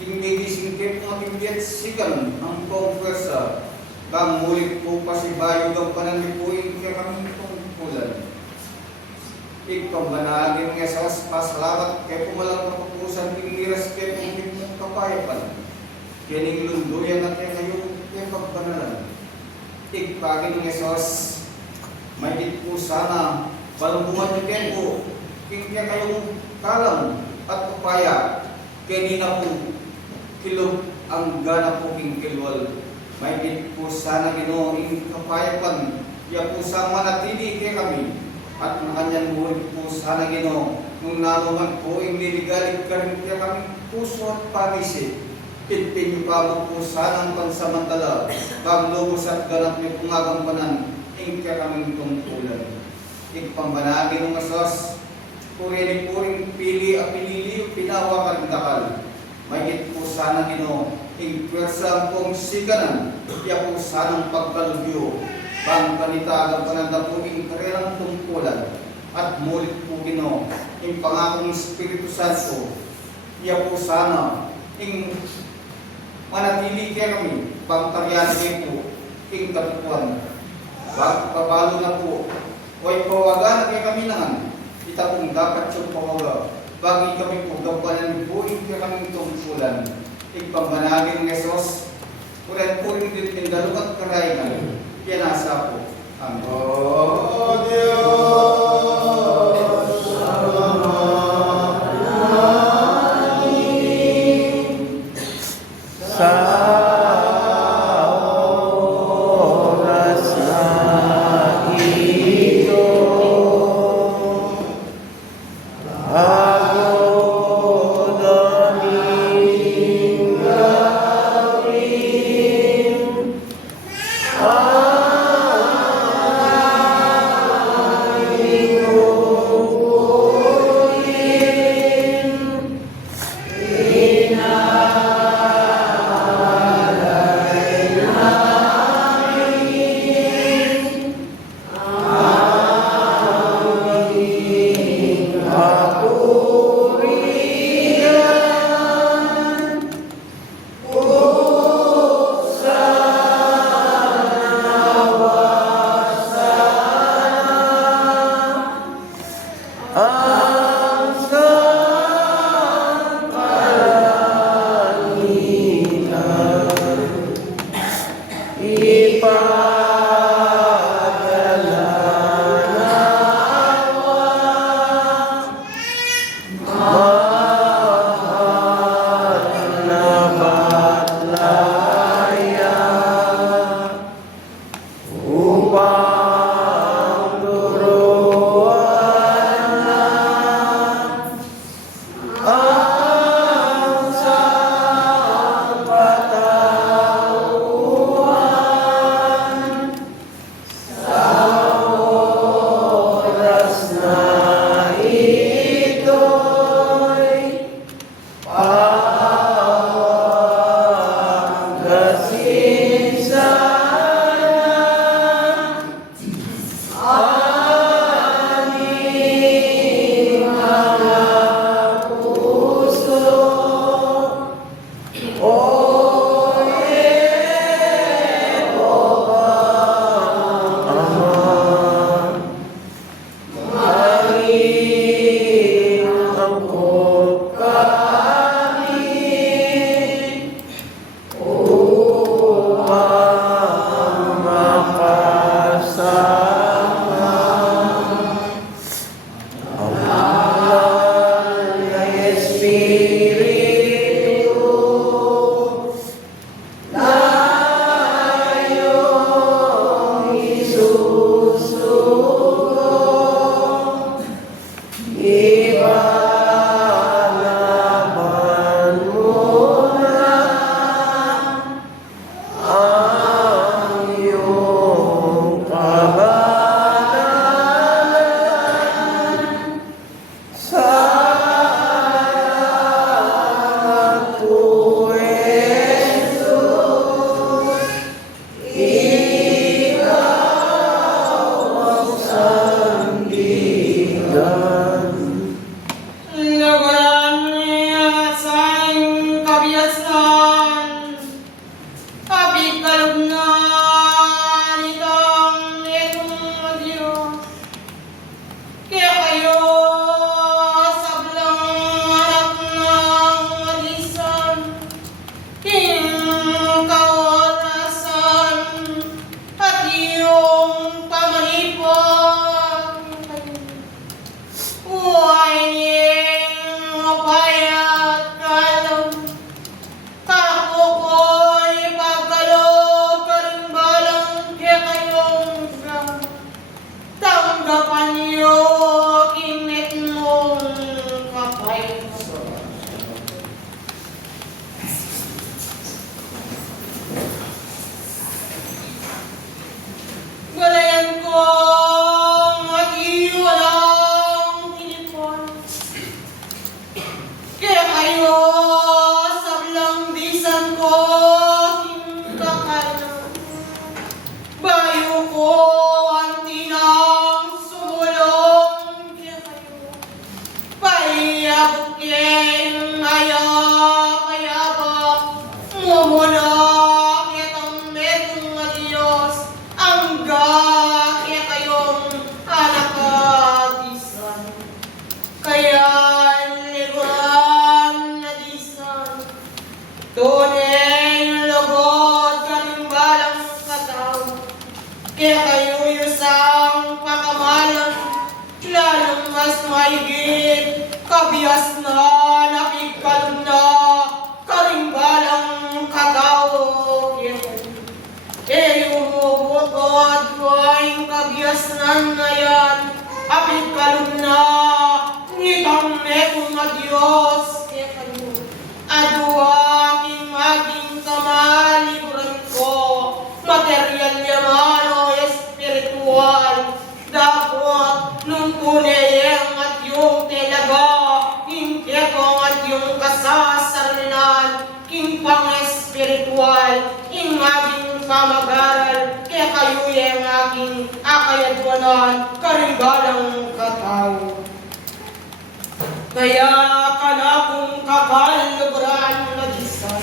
Kingigising kayo mga tindiat sikan ang pangpwersa. Kang mulit po pasibayo ng pananipuin kaya kami tungkulan. Ikaw nga sa pasalamat kaya pumalang kapupusan piniras kaya pumit mong kapayapan. Kining lunduyan na kaya kayo kaya pagbanalan. Ikpagin ng Yesus, may po sana balunguan niyo kayo po. Kaya kayong kalam at upaya. Kaya di na po kilo ang gana po king kilwal. May po sana ginoong kapayapan. Ya po sa manatili kaya kami. At na kanyang murid po sana Ginoo, nung naluman po yung niligalig ka rin kaya kami puso at pag-isip. Pinpin pa po sana ang pansamantala, kang lubos at ganap niyo pumagampanan, kaya kami tungkulan. Igpambanagin ng asas, puring pili at pinili, pinawa ka rin dakal. May po sana Ginoo, pwersa pong sikanan, kaya po sanang pagkalugyo. Bang panitagang panandapuging karerang tungkulan at mulit po Ginoo yung pangakong Espiritu Santo iya po sana yung manatili kaya kami bang karyan po yung katupuan bang papalo na po huwag pawagan kaya kami naman kita pong dapat yung pawaga bang kami po gampanan po yung kaya kami tungkulan ipambanagin ng Yesus kuren po rin din tindalugan at karayan yan nasa po ang O Diyos, salamat sa oras na ito. Bago daming gawin, ang kalangitan ipadala nawa mahal na batlaya upang turuan ang sangkatauhan sa oras na ito'y pagkasinsana aming mga puso. O Yehova, Ama, maging angkop kami kasarangan na yan, apit kalugna, ngitang metong na Diyos, kaya kayo, adwa aking kamaliguran ko, material yaman o espiritual, dapat nung tunayang at yung talaga, hindi ko at yung kasasaranan, king pang espiritual, ing aking pamag-aral, kaya kayo yung aking akayadwanan, karinggalang katao. Kaya kanakong kakalubran na disan,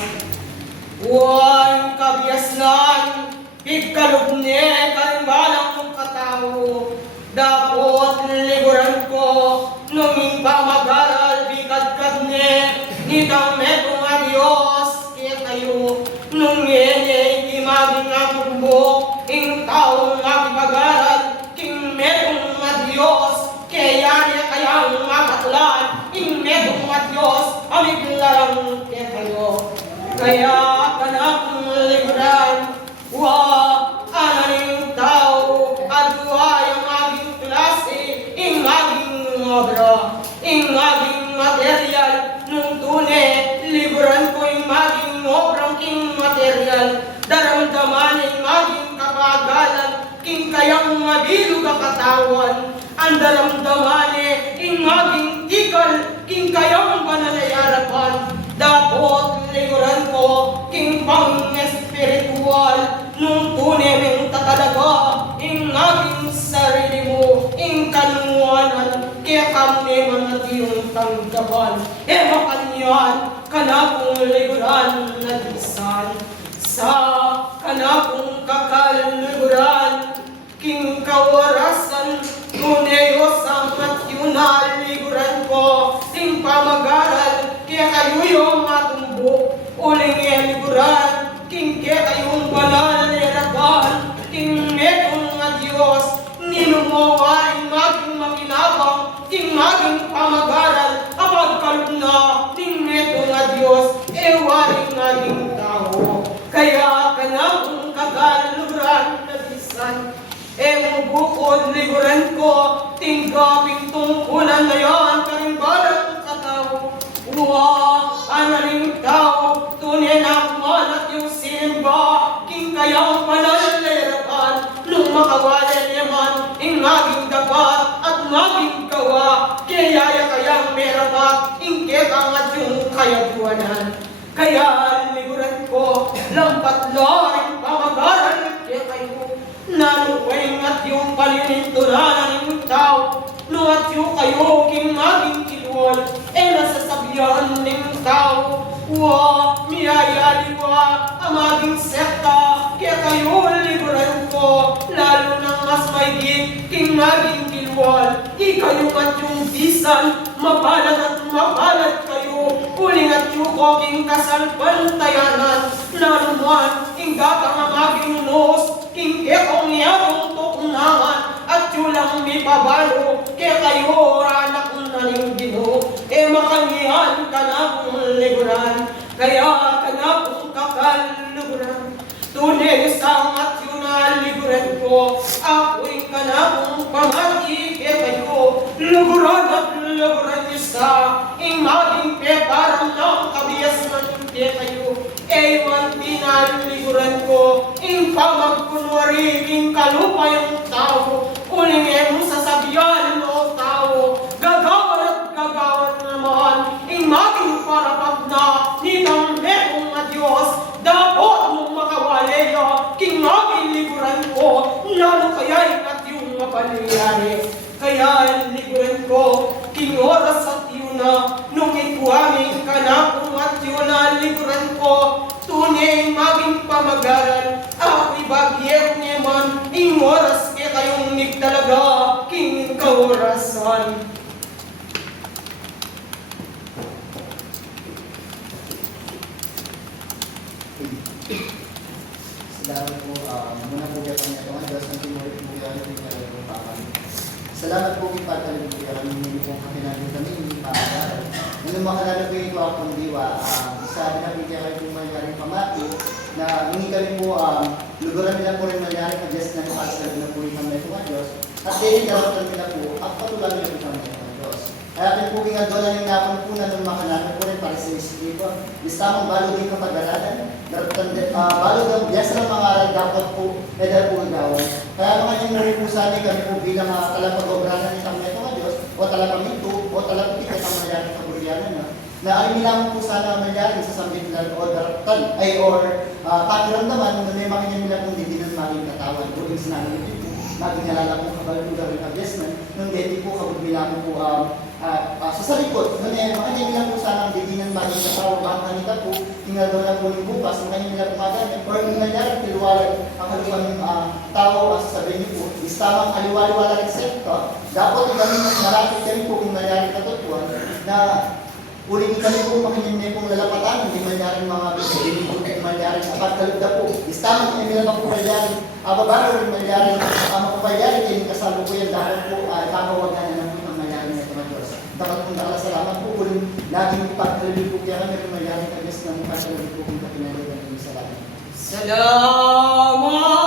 huwag kabiasnan, pigkalubne, karinggalang katao, dapat liguran ko, nung pamag-aral, bigad-kadne, nitang metong a Diyos, kaya kayo, nung ngene, imaging atubok, ing taong makipag-aral, king metong a Diyos, kaya niya kayang makatulan, ing metong a Diyos, amiglarang kaya kayo. Kaya kanakong liguran, ananing tao, adwa yung aging klase, ing aging obra, ing aging material, nung tune, liburan ko yung aging obrang king material, daramdaman yung aging kapagalan, king kayang mabilog ang katawan, ang daramdaman yung aging tikal, king kayang pananayarapan, dapat liguran ko, king pang espiritual, nung tunay mong tatalaga, ing aging sarili mo, ing kanuwanan, kaya kami man at iyong tanggapan. Makanyan, kanakong liguran na disan, sa kanakong kakaliguran, king kawarasan, tunay o sa matyunal liguran ko, ing pamag-aral, kaya kayo yung matumbok, uling liguran, king kaya kayong banal nirapan, king metong nga Diyos, ninumawaring maging makinabang, king maging pamag-aral, apag kalugna, king metong nga Diyos, waring maging tao. Kaya kanakong kagaluran na bisan, mabukod liguran ko, tinggaping tungkulan na yan, karimbalang katao. Ananing tao, tunay na kumalat yung simba, king kayang panalalayapan, nung makawalan yaman, ing maging dapat at maging gawa, kaya kayang merapat, ing kekangat yung kayagwanan. Kaya liguran ko, lampat laring pamag-aral, kaya kayo, nanuwing at yung palinintunan ng tao, no at yung kayo king maging kilwal, nasasabihan ng tao, miyayaliwa, ang maging sekta, kaya kayo liguran ko, lalo nang mas maigit, king maging kilwal, ikayo at yung bisan, mabalad at mabalad kayo, uling at yung king kasalpantayanan, lalo man, inggatang ang maging nos, king kekong yabong tukunahan, at yung lang may pabalo, kaya kayo anak naning Ginoo, makangihan ka na kong liguran, kaya ka na kong kakaluguran. Tunay sa at yun na liguran ko, ako'y ka na kong pamati, kaya kayo, luguran at luguran niyo sa ing maging peparang ng kabiyas ng kaya kayo, ewan pinaliguran ko, ing pamagkunwari, ing kalupa yung tao, uling mo sasabihan o tao, gagawan at gagawan naman, ing maging parapag na, nitang metong na Diyos, dapat mong makawalaya, king maging liguran ko, lalo kaya'y at yung mapalyari. Kaya liguran ko, king oras at yun na, nung ikuaming ka na kung at yun na liguran ko, tunay maging pamag-aral, ako'y bagyek naman, ing oras kaya kayong nigtalaga, king kaorasan. Salamat po, muna po kayo pang ito, Diyos ng Timur, salamat po kay Pagkalim po yan, hindi po kakinagin kami, hindi pa-aaral. Nung makalala po ito akong diwa, sabi na po kayo kung mayroong pamati, na hindi kami po Siguro nila po rin mangyari mag-adjust na ipagsalad na po yung may mga Diyos. At dili dapat nila po, at patulang nila po ng mga Diyos. Kaya kung po ginagawa ng napon po na ng makanapin po rin para sa Espiritu. Istamang balo din kapag-aralan. Balo ng biyasa ng mga aral dapat po, edar po gawin. Kaya mga yung po sa amin kami po bilang talapag-obranan ng mga Diyos, o talapag-ito, o talapag-ikat ang mangyari sa Burianan na ay nilang po sana ang mangyari sa sambitan o daratan ay or pakiramdaman na may makanya nila kung hindi ng maging katawan o yung sinabi nito po maging nalala po kabalugan ng adjustment nung dito po kapag bilang po sa likod nung makanya nila po sana ang hindi ng maging katawan bang kanita po tingnan daw na po yung bukas makanya nila pumagamit or yung nangyari tiliwalag ang kalugang tao sasabihin niyo po is tamang aliwaliwala ng sekta dapat yung mas malapit kami po kung nangyari katotohan na uling kami po makinig kong lalapatan, hindi manyaring mga hindi manyaring apagkalugda po. Istamang hindi naman po manyaring ababaro, hindi manyaring mapapayaring, hindi kasalo po yan dahil po kakawagan na lang po ang manyaring na Diyos. Dapat po nakasalamat po uling laging pagkalugda po kaya kami manyaring kagas ng pagkalugda po kung kapinaligan ng salamat. Salamat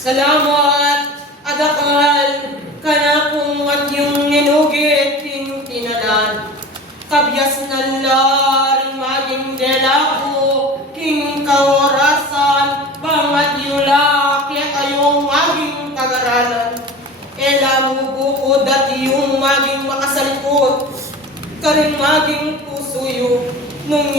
Salamat, adakal, kanakong at yung nginugit king tinalan. Kabyas na laring maging delako, king kaorasan, bangat yula, kaya kayong maging kagaralan. Ela mo bukod at yung maging makasalikot, karing maging pusuyo, nung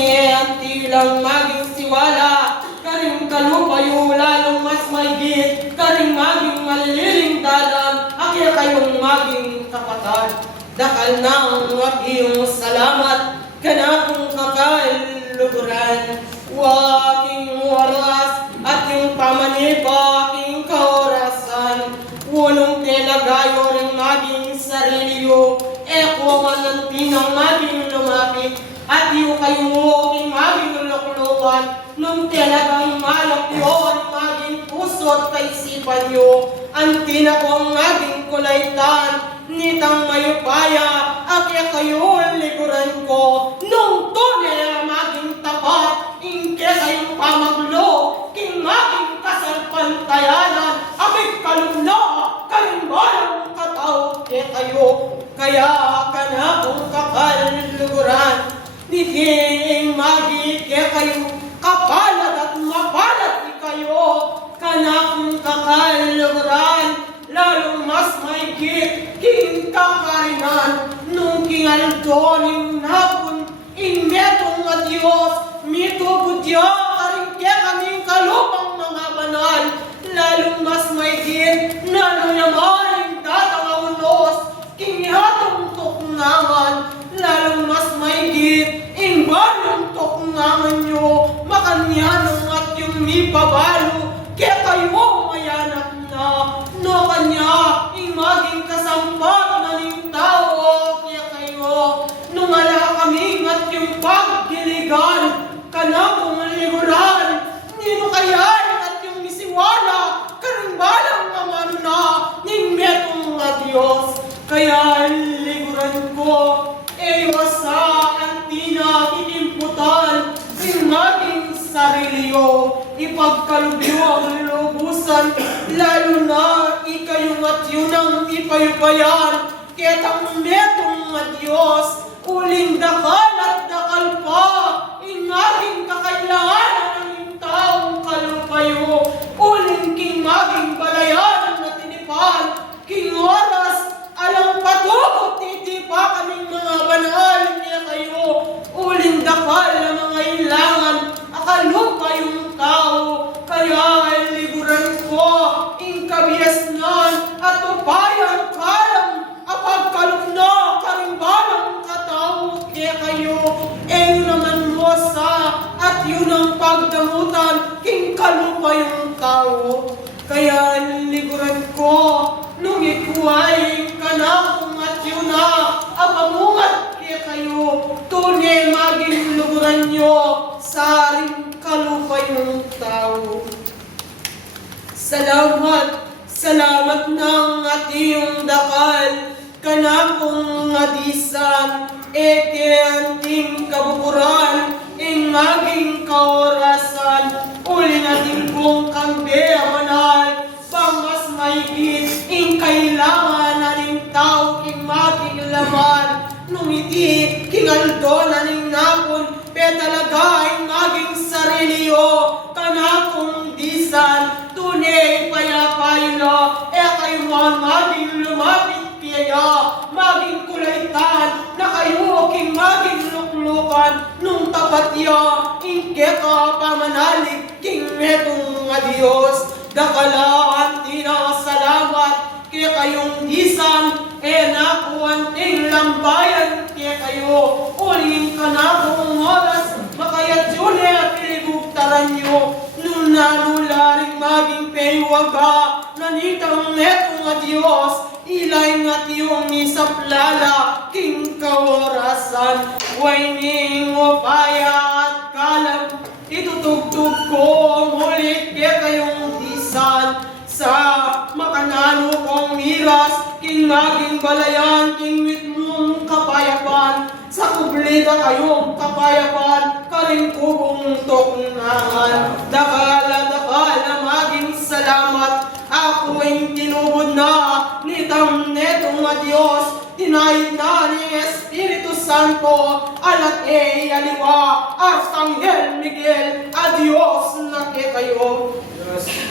tilang maging siwala, karing kalupayo, lalong mas maigit, karing maging maliling dalam, akya kayong maging kapatid. Dakal ng iyong salamat, kanakong kakaluguran, waking oras at yung pamanipa, aking kaorasan, wulong telagayo rin maging sariliyo, eko man ang tinang maging lumapit, at yung kayo aking maging luklukan, nung talagang malak yun, maging puso at kaisipan nyo, ang tinakong maging kulaitan, nitang mayupaya, akya kayo likuran ko, nung tunay maging tapat, ingke kayong pamaglo, king maging kasalpantayanan, abig kalumna, kalimbalang kataw, kayo, kaya kanakong kakaluluguran, niking maging kayo, kapalat at mapalat kayo, kanakong kakaluluguran, lalong mas maigit, king kakarinan, nung kingaldoning napon, inmetong nga Diyos, mito budya, karingke kaming kalupang mga banal, lalong mas maigit, nanonyamaring datang unos, king hatong tuknangan, lalong mas maigit, inbanong tuknangan nyo, makanyanong at yung mipabalo, kaya kayo mayanak na, no kanya, maging kasampat na ning tao, kaya kayo, nung ala kaming at yung pagdiligan, kanakong liguran, nino kaya at yung misiwala, karimbalang naman na, ning metong nga Diyos, kaya liguran ko, sa antina, kinimputan, ring maging sariliyo, ipagkalubyo ang lubusan, lalo na ikayong at yun ang ipayupayan, kaya't ang metong nga Diyos, uling dakal at dakal pa, ingaging kakailangan ng taong kalupayo, uling king maging balayan na tinipan, king oras, alang patugot, titipa kaming mga banal niya kayo, uling dakal na mga ilangan, akalupa yung tao, kaya liguran ko, ingkabiasnan, at upayan kalang, apagkalupna, karimbalang katao, kaya kayo, naman mo sa, at yun ang pagdamutan, king kalupa yung tao, kaya liguran ko, nung ikuhay ka na, kung at yun na, apamungat kaya kayo, tunay maging luguran nyo, sa ring kalupa yung tao. Salamat, salamat ng atiyong dakal, kanakong adisan, eke anting kabukuran, ing maging kaorasan, uli natin kong kambe manal, mas maigit, ing kailangan na ning tao, ing maging laman, numiti, king aldo na ning napon, talaga ing maging sariliyo, kanakong disan, tunay payapayo, kayo man maging lumapit kaya, maging kulaitan, na kayo king maging luklukan, nung tapat ya, ing keka pamanalig, king metong nga Diyos, dakalaan tinasalamat, kaya kayong disan, nakuan ting lambayan, kaya kayo, uling ka na kung oras, makayat yun at pilibugtaran nyo, nung nanularing maging paywaga, nanitang neto nga Diyos, ilay nga tiyong isaplala, king kaorasan, waining upaya at kalam, itutugtog ko, mulit kaya kayong disan, sa makanano kong miras, king maging balayan, king mitmong kapayapan, sa kublida kayong kapayapan, karing kubong tuknangan, dakala maging salamat, Diyos,